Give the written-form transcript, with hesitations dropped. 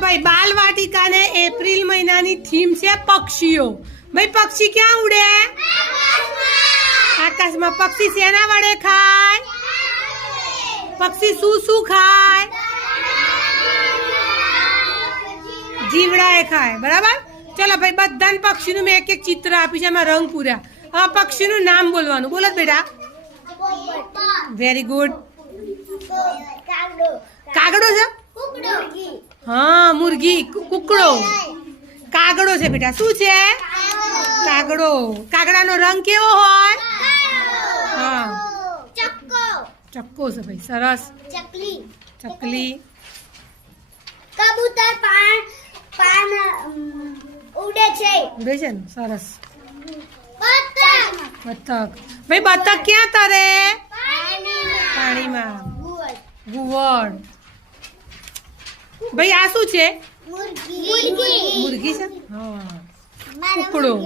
ભાઈ બાલ વાટિકા ને એપ્રિલ મહિનાની થીમ છે પક્ષીઓ. ભાઈ પક્ષી ક્યાં ઉડે? આકાશમાં. પક્ષી શેના વડે ખાય? પક્ષી શું શું ખાય? જીવડા એ ખાય. બરાબર. ચલો ભાઈ બધાને પક્ષીનું મેં એક એક ચિત્ર આપી છે, એમાં રંગ પૂર્યા. હવે પક્ષીનું નામ બોલવાનું. બોલો બેટા. Very good. કાગડો છે? હા મુર્ગી. કુકડો. કાગડો છે બેટા. શું છે? કાગડો. કાગડાનો રંગ કેવો હોય? હા ચક્કો છે ભાઈ. સરસ. ચકલી. કબૂતર પાન ઉડે છે. ઉડે છે ને. સરસ. બતક બતક. ભાઈ બતક ક્યાં તરે? પાણીમાં. ગુવડ. ભાઈ આ શું છે? મુર્ગી મુર્ગી છે. હા. કુકડો.